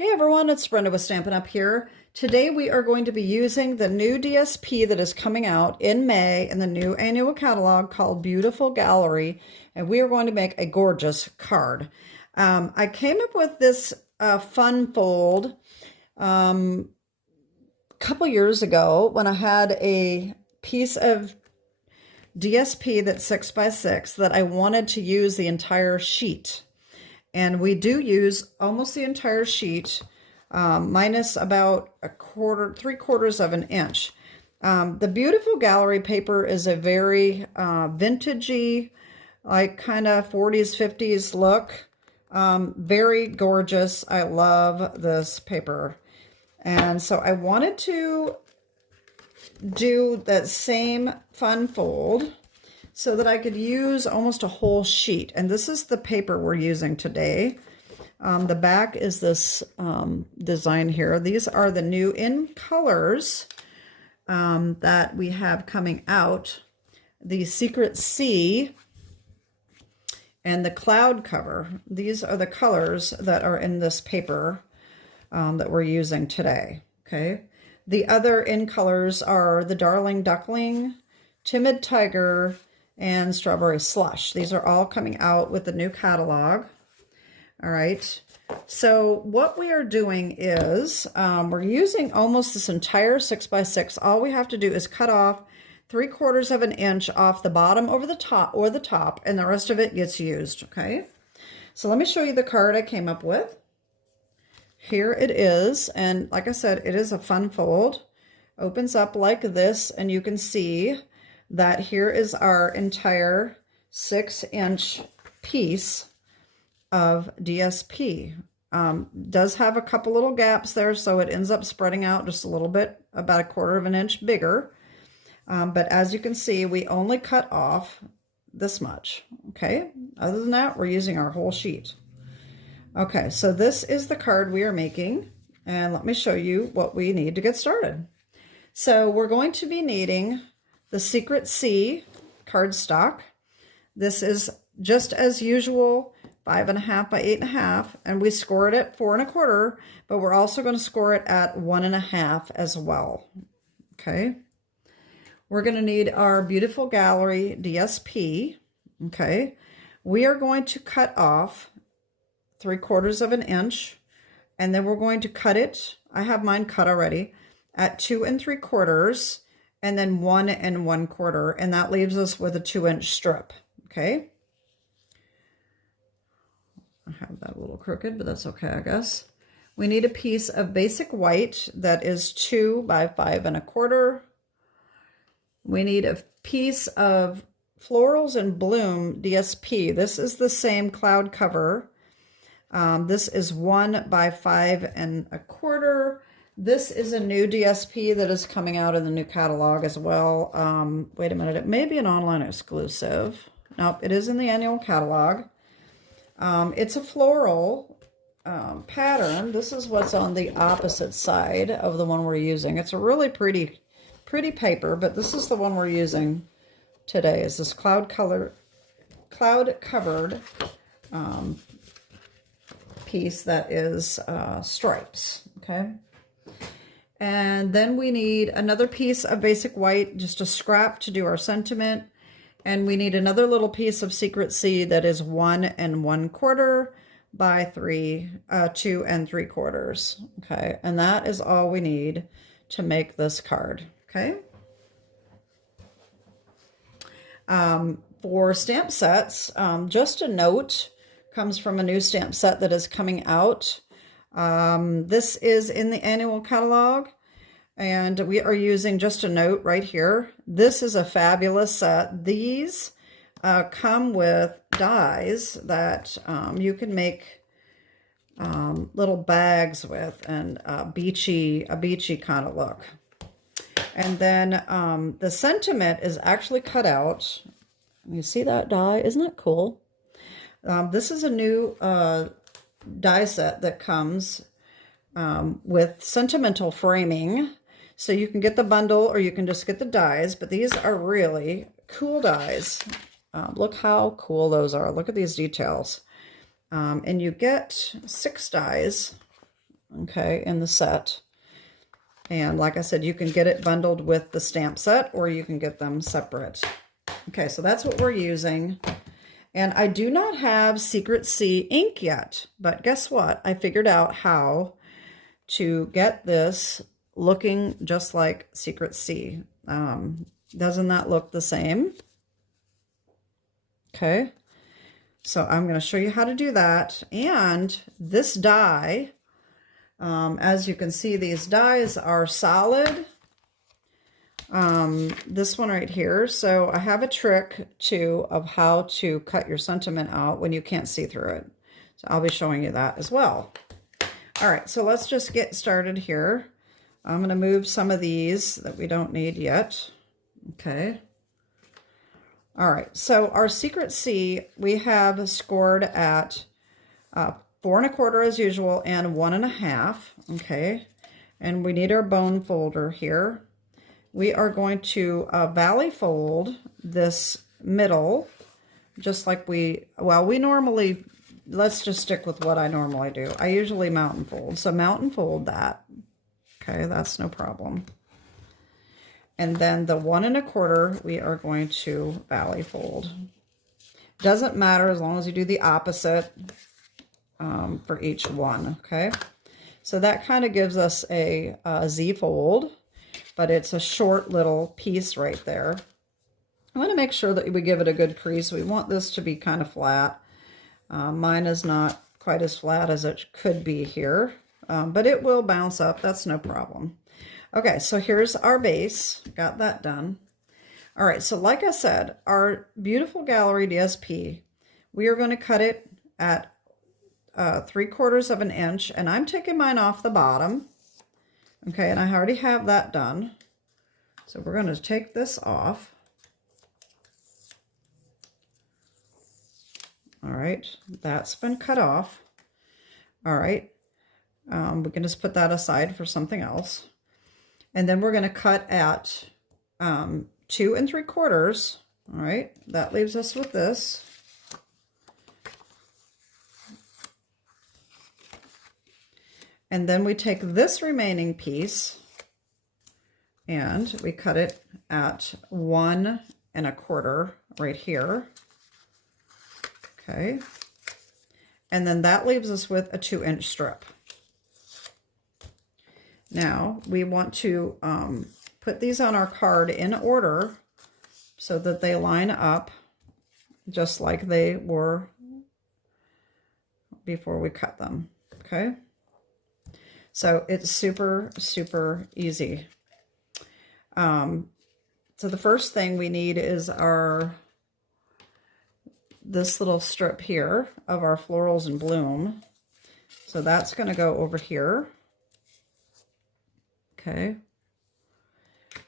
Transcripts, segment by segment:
Hey everyone, it's Brenda with Stampin' Up here. Today we are going to be using the new DSP that is coming out in May in the new annual catalog called Beautiful Gallery, and we are going to make a gorgeous card. I came up with this fun fold a couple years ago when I had a piece of DSP that's 6x6 that I wanted to use the entire sheet. And we do use almost the entire sheet, minus about three-quarters of an inch. The Beautiful Gallery paper is a very vintagey, like kind of 40s, 50s look. Very gorgeous. I love this paper. And so I wanted to do that same fun fold so that I could use almost a whole sheet. And this is the paper we're using today. The back is this design here. These are the new in colors that we have coming out. The Secret Sea and the cloud cover. These are the colors that are in this paper that we're using today, okay? The other in colors are the Darling Duckling, Timid Tiger, and Strawberry Slush. These are all coming out with the new catalog. All right. So what we are doing is we're using almost this entire 6x6. All we have to do is cut off 3/4 of an inch off the bottom over the top or the top, and the rest of it gets used. Okay. So let me show you the card I came up with. Here it is. And like I said, it is a fun fold. Opens up like this, and you can see that here is our entire 6-inch piece of DSP. Does have a couple little gaps there, so it ends up spreading out just a little bit, about 1/4 of an inch bigger. But as you can see, we only cut off this much, okay? Other than that, we're using our whole sheet. Okay, so this is the card we are making, and let me show you what we need to get started. So we're going to be needing the Secret Sea cardstock. This is just as usual, 5.5 by 8.5, and we score it at 4 1/4, but we're also going to score it at 1.5 as well. Okay. We're going to need our Beautiful Gallery DSP. Okay. We are going to cut off 3/4 of an inch, and then we're going to cut it. I have mine cut already at 2 3/4. And then 1 1/4, and that leaves us with a 2-inch strip, okay? I have that a little crooked, but that's okay, I guess. We need a piece of basic white that is 2 by 5 1/4. We need a piece of Florals and Bloom DSP. This is the same cloud cover. This is 1 by 5 1/4. This is a new DSP that is coming out in the new catalog as well. Wait a minute, it may be an online exclusive. Nope, it is in the annual catalog. It's a floral pattern. This is what's on the opposite side of the one we're using. It's a really pretty paper, but this is the one we're using today. Is this cloud covered piece that is stripes, okay? And then we need another piece of basic white, just a scrap to do our sentiment. And we need another little piece of Secret Sea that is 1 1/4 by 2 3/4. Okay, and that is all we need to make this card. Okay. For stamp sets, just a note, comes from a new stamp set that is coming out. This is in the annual catalog, and we are using just a note right here. This is a fabulous set. These come with dies that you can make little bags with, and a beachy kind of look. And then the sentiment is actually cut out. You see that die? Isn't that cool? This is a new die set that comes with Sentimental framing, so you can get the bundle or you can just get the dies, but these are really cool dies. Look how cool those are. Look at these details. And you get 6 dies okay, in the set. And like I said, you can get it bundled with the stamp set, or you can get them separate. Okay, so that's what we're using. And I do not have Secret Sea ink yet, but guess what? I figured out how to get this looking just like Secret Sea. Doesn't that look the same? Okay, so I'm going to show you how to do that. And this die, as you can see, these dies are solid. This one right here. So I have a trick too of how to cut your sentiment out when you can't see through it. So I'll be showing you that as well. All right, so let's just get started here. I'm going to move some of these that we don't need yet. Okay. All right, so our Secret Sea, we have scored at 4 1/4 as usual and 1 1/2. Okay, and we need our bone folder here. We are going to valley fold this middle, just like we normally, let's just stick with what I normally do. I usually mountain fold, so mountain fold that. Okay, that's no problem. And then the 1 1/4, we are going to valley fold. Doesn't matter as long as you do the opposite for each one, okay? So that kind of gives us a Z fold, but it's a short little piece right there. I want to make sure that we give it a good crease. We want this to be kind of flat. Mine is not quite as flat as it could be here, but it will bounce up. That's no problem. Okay, so here's our base. Got that done. All right, so like I said, our beautiful Gallery DSP, we are going to cut it at 3/4 of an inch, and I'm taking mine off the bottom. Okay, and I already have that done. So we're going to take this off. All right, that's been cut off. All right, we can just put that aside for something else. And then we're going to cut at 2 3/4. All right, that leaves us with this. And then we take this remaining piece and we cut it at 1 1/4 right here. Okay. And then that leaves us with a 2-inch strip. Now we want to put these on our card in order so that they line up just like they were before we cut them. Okay. So it's super, super easy. So the first thing we need is this little strip here of our Florals and Bloom. So that's going to go over here. Okay.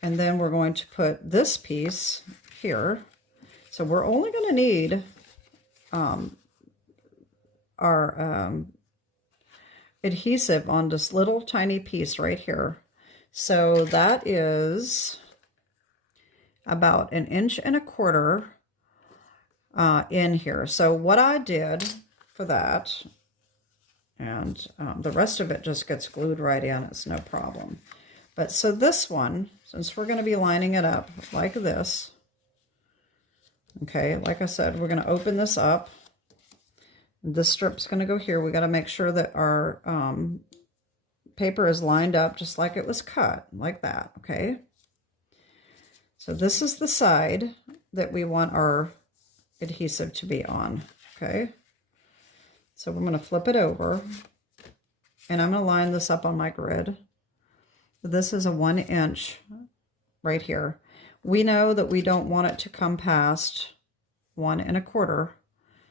And then we're going to put this piece here. So we're only going to need our adhesive on this little tiny piece right here. So that is about 1 1/4 in here. So what I did for that, and the rest of it just gets glued right in, it's no problem. But so this one, since we're going to be lining it up like this, okay, like I said, we're going to open this up. This strip's going to go here. We got to make sure that our paper is lined up just like it was cut, like that, okay? So this is the side that we want our adhesive to be on, okay? So we're going to flip it over, and I'm going to line this up on my grid. This is a 1 inch right here. We know that we don't want it to come past 1 1/4.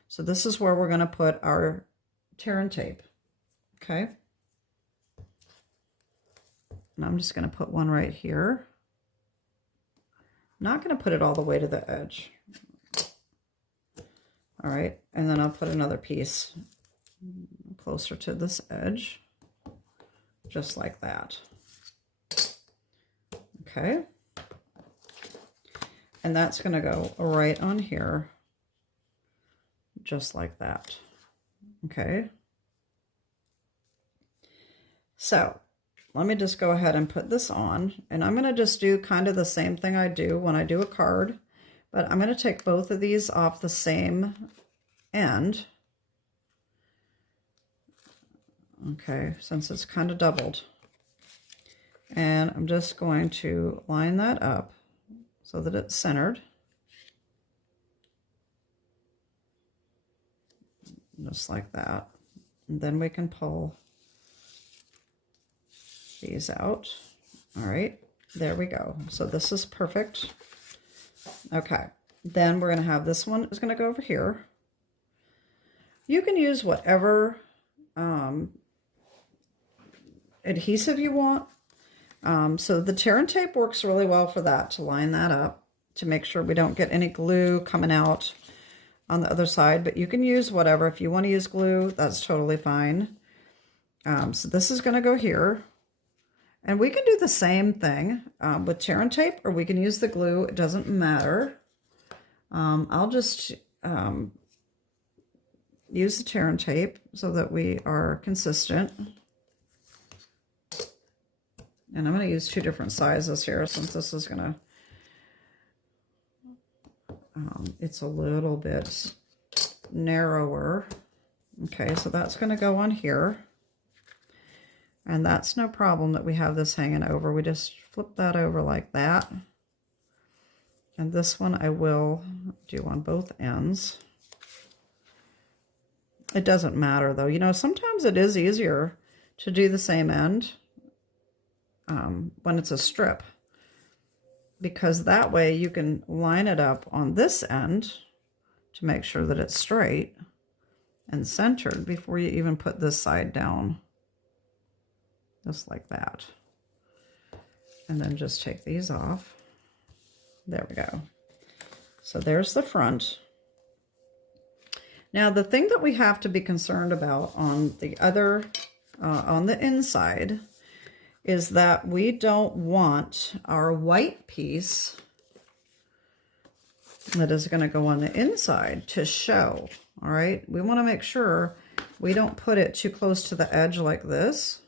So this is where we're going to put our tear and tape, okay? And I'm just going to put one right here. I'm not going to put it all the way to the edge. All right, and then I'll put another piece closer to this edge, just like that. Okay. And that's going to go right on here, just like that. Okay. So let me just go ahead and put this on, and I'm going to just do kind of the same thing I do when I do a card, but I'm going to take both of these off the same end. Okay, since it's kind of doubled. And I'm just going to line that up so that it's centered. Just like that. And then we can pull these out. All right, there we go. So this is perfect. Okay, then we're going to have this one is going to go over here. You can use whatever adhesive you want. So the tear and tape works really well for that, to line that up, to make sure we don't get any glue coming out on the other side. But you can use whatever. If you want to use glue, that's totally fine. So this is going to go here. And we can do the same thing with tear and tape, or we can use the glue. It doesn't matter. I'll just use the tear and tape so that we are consistent. And I'm going to use 2 different sizes here since this is going to, it's a little bit narrower. Okay, so that's going to go on here. And that's no problem that we have this hanging over. We just flip that over like that. And this one I will do on both ends. It doesn't matter though. You know, sometimes it is easier to do the same end when it's a strip, because that way you can line it up on this end to make sure that it's straight and centered before you even put this side down. Just like that. And then just take these off. There we go. So there's the front. Now the thing that we have to be concerned about on the other, on the inside, is that we don't want our white piece that is going to go on the inside to show. All right. We want to make sure we don't put it too close to the edge like this,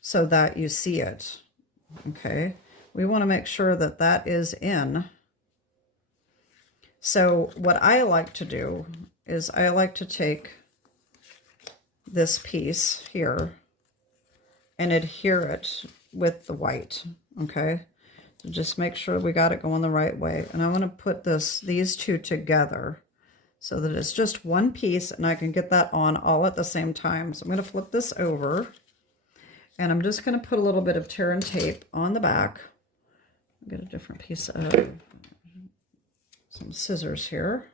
so that you see it. Okay, we want to make sure that that is in. So what I like to do is I like to take this piece here and adhere it with the white. Okay, so just make sure we got it going the right way. And I want to put these two together so that it's just one piece and I can get that on all at the same time. So I'm going to flip this over. And I'm just going to put a little bit of tear and tape on the back. I'll get a different piece of some scissors here.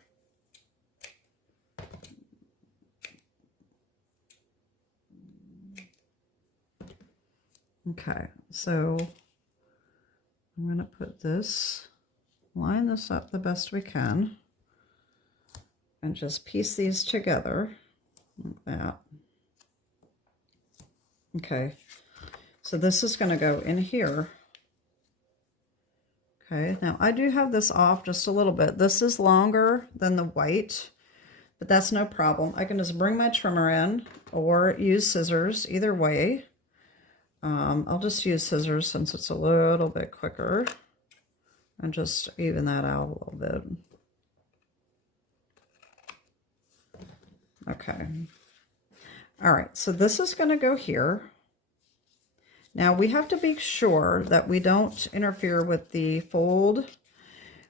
Okay, so I'm going to put this, line this up the best we can, and just piece these together like that. Okay, so this is going to go in here. Okay, now I do have this off just a little bit. This is longer than the white, but that's no problem. I can just bring my trimmer in or use scissors, either way. I'll just use scissors since it's a little bit quicker, and just even that out a little bit. Okay. All right, so this is going to go here. Now we have to be sure that we don't interfere with the fold.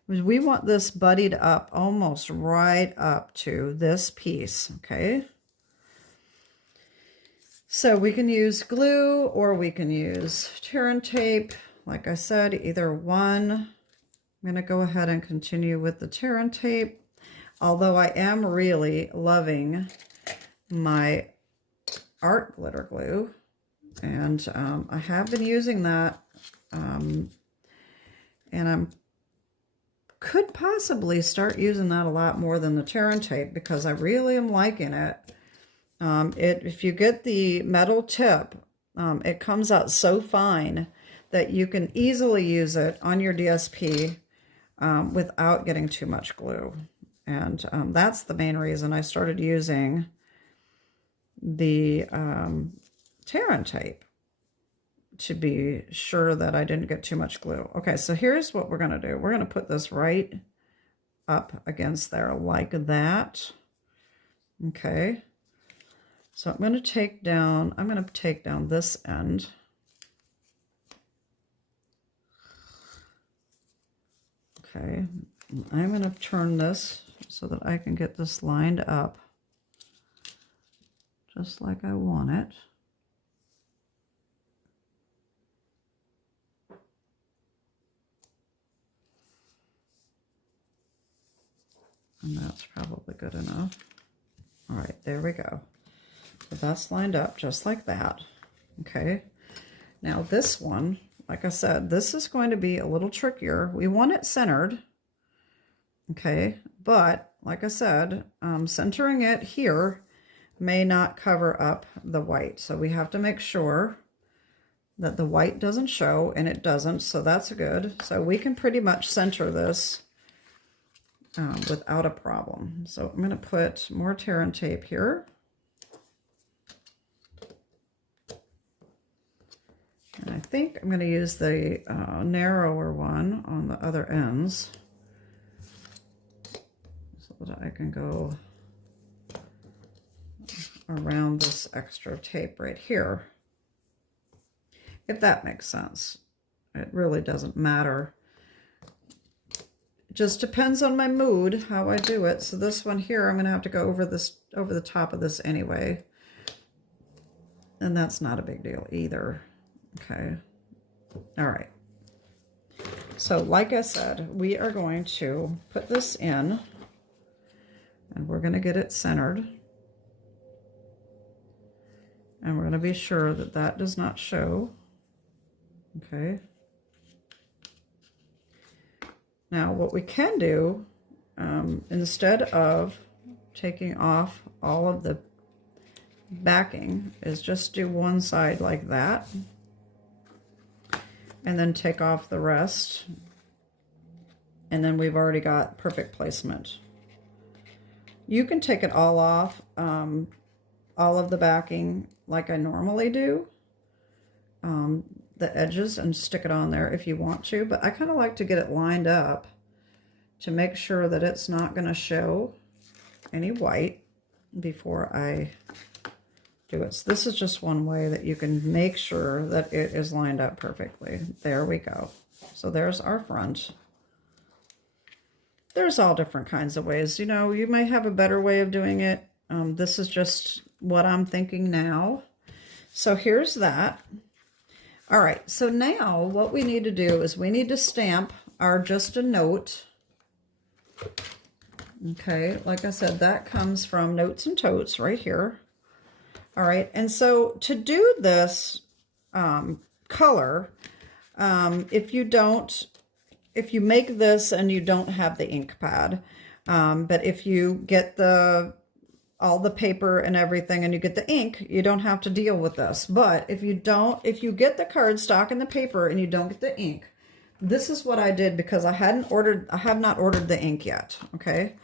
We want this buddied up almost right up to this piece, okay? So we can use glue or we can use tear and tape. Like I said, either one. I'm going to go ahead and continue with the tear and tape, although I am really loving my art glitter glue, and I have been using that, and I could possibly start using that a lot more than the tear and tape because I really am liking it. If you get the metal tip, it comes out so fine that you can easily use it on your DSP without getting too much glue, and that's the main reason I started using the tear and tape to be sure that I didn't get too much glue. Okay, so here's what we're going to do. We're going to put this right up against there like that. Okay, so I'm going to take down this end. Okay, I'm going to turn this so that I can get this lined up just like I want it. And that's probably good enough. All right, there we go. So that's lined up just like that. Okay, now this one, like I said, this is going to be a little trickier. We want it centered, okay, but like I said, centering it here may not cover up the white. So we have to make sure that the white doesn't show, and it doesn't, so that's good. So we can pretty much center this without a problem. So I'm going to put more tear and tape here. And I think I'm going to use the narrower one on the other ends so that I can go around this extra tape right here, if that makes sense. It really doesn't matter. It just depends on my mood, how I do it. So this one here, I'm going to have to go over the top of this anyway. And that's not a big deal either. Okay. All right. So like I said, we are going to put this in, and we're going to get it centered. And we're going to be sure that that does not show. Okay. Now what we can do, instead of taking off all of the backing, is just do one side like that. And then take off the rest. And then we've already got perfect placement. You can take it all off, all of the backing like I normally do, the edges, and stick it on there if you want to, but I kind of like to get it lined up to make sure that it's not going to show any white before I do it. So this is just one way that you can make sure that it is lined up perfectly. There we go. So there's our front. There's all different kinds of ways. You know, you may have a better way of doing it. This is just what I'm thinking now. So here's that. All right, so now what we need to do is we need to stamp our just a note. Okay, like I said, that comes from Notes and Totes right here. All right, and so to do this color, if you make this and you don't have the ink pad, but if you get all the paper and everything and you get the ink, you don't have to deal with this. But if you get the cardstock and the paper and you don't get the ink, this is what I did, because I have not ordered the ink yet. Okay,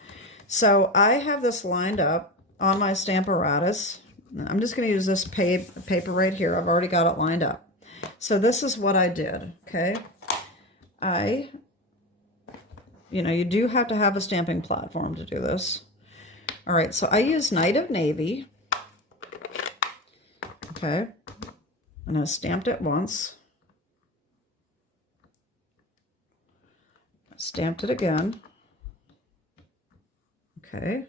so I have this lined up on my Stamparatus. I'm just going to use this paper right here. I've already got it lined up. So this is what I did, okay? You do have to have a stamping platform to do this. All right, so I use Night of Navy, okay? And I stamped it once. I stamped it again, okay?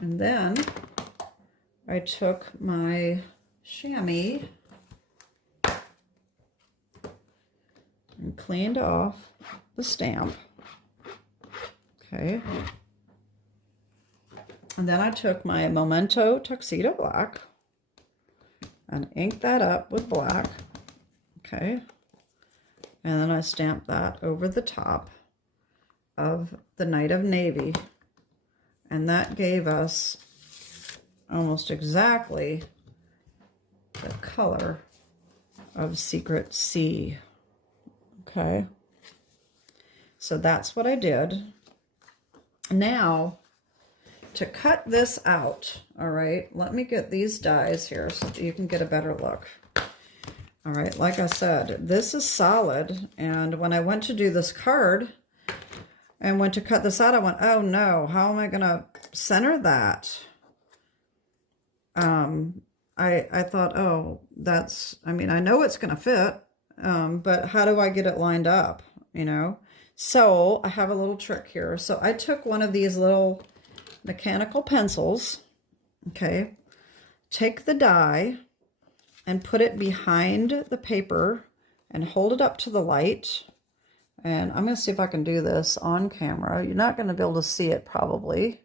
And then I took my chamois and cleaned off the stamp. Okay. And then I took my Memento Tuxedo Black and inked that up with black. Okay. And then I stamped that over the top of the Night of Navy. And that gave us almost exactly the color of Secret Sea. Okay. So that's what I did. Now, to cut this out, all right, let me get these dies here so that you can get a better look. All right, like I said, this is solid, and when I went to do this card and went to cut this out, I went, oh no, how am I gonna center that? I thought, oh, that's, I mean, I know it's gonna fit, but how do I get it lined up, you know? So I have a little trick here. So I took one of these little mechanical pencils, okay, take the die and put it behind the paper and hold it up to the light. And I'm going to see if I can do this on camera. You're not going to be able to see it probably.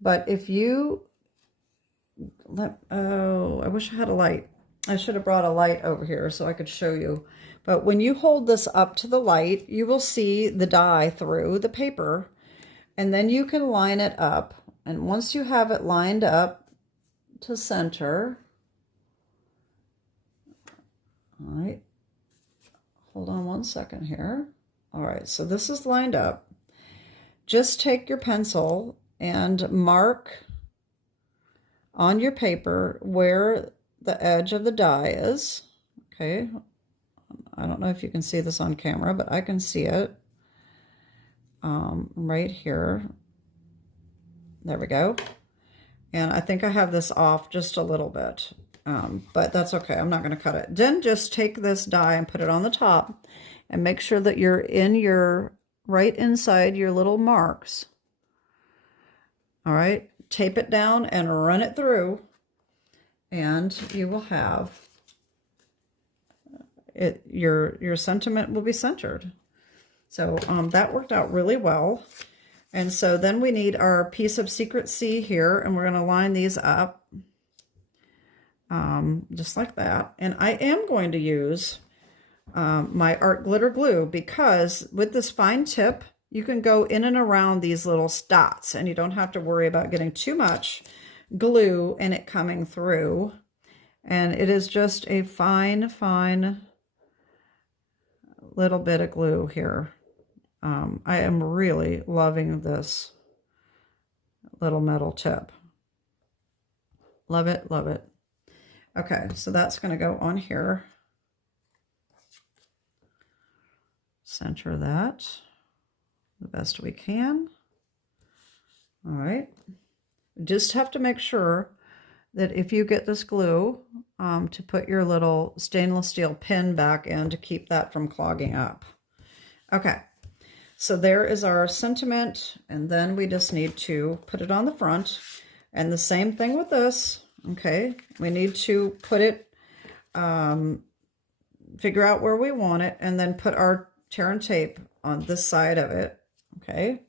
But if you, oh, I wish I had a light. I should have brought a light over here so I could show you. But when you hold this up to the light, you will see the die through the paper. And then you can line it up. And once you have it lined up to center, all right, hold on one second here. All right, so this is lined up. Just take your pencil and mark on your paper where the edge of the die is. Okay, I don't know if you can see this on camera, but I can see it right here. There we go. And I think I have this off just a little bit. But that's okay. I'm not going to cut it. Then just take this die and put it on the top and make sure that you're in your, right inside your little marks. All right. Tape it down and run it through and you will have it, your sentiment will be centered. So that worked out really well. And so then we need our piece of Secret Sea here, and we're going to line these up. Just like that. And I am going to use my art glitter glue because with this fine tip, you can go in and around these little dots and you don't have to worry about getting too much glue and it coming through. And it is just a fine, fine little bit of glue here. I am really loving this little metal tip. Love it, love it. Okay, so that's going to go on here. Center that the best we can. All right. Just have to make sure that if you get this glue, to put your little stainless steel pin back in to keep that from clogging up. Okay, so there is our sentiment, and then we just need to put it on the front. And the same thing with this. Okay, we need to put it, figure out where we want it, and then put our tear and tape on this side of it. Okay,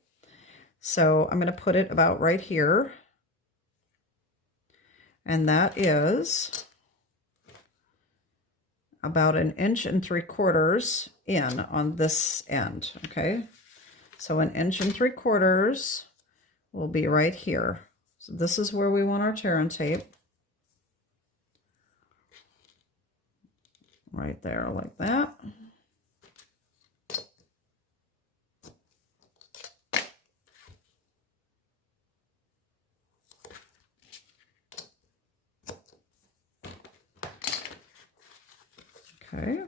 so I'm going to put it about right here. And that is about 1 3/4 inches in on this end. Okay, so 1 3/4 inches will be right here. So this is where we want our tear and tape. Right there, like that. Okay.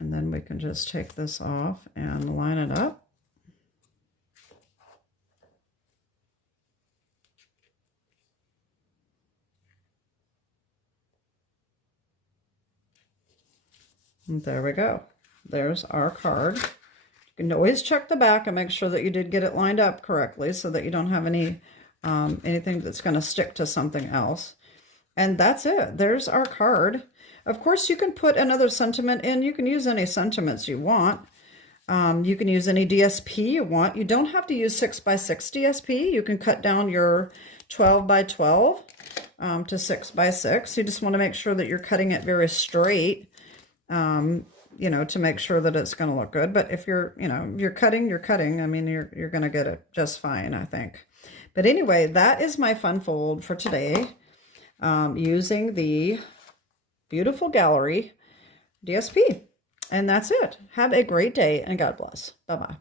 And then we can just take this off and line it up. And there we go. There's our card. You can always check the back and make sure that you did get it lined up correctly so that you don't have any anything that's going to stick to something else. And that's it. There's our card. Of course, you can put another sentiment in. You can use any sentiments you want. You can use any DSP you want. You don't have to use 6x6 DSP. You can cut down your 12x12 to 6x6. You just want to make sure that you're cutting it very straight. You know, to make sure that it's going to look good. But if you're, you know, you're cutting, I mean, you're going to get it just fine, I think. But anyway, that is my fun fold for today, using the beautiful Gallery DSP. And that's it. Have a great day and God bless. Bye-bye.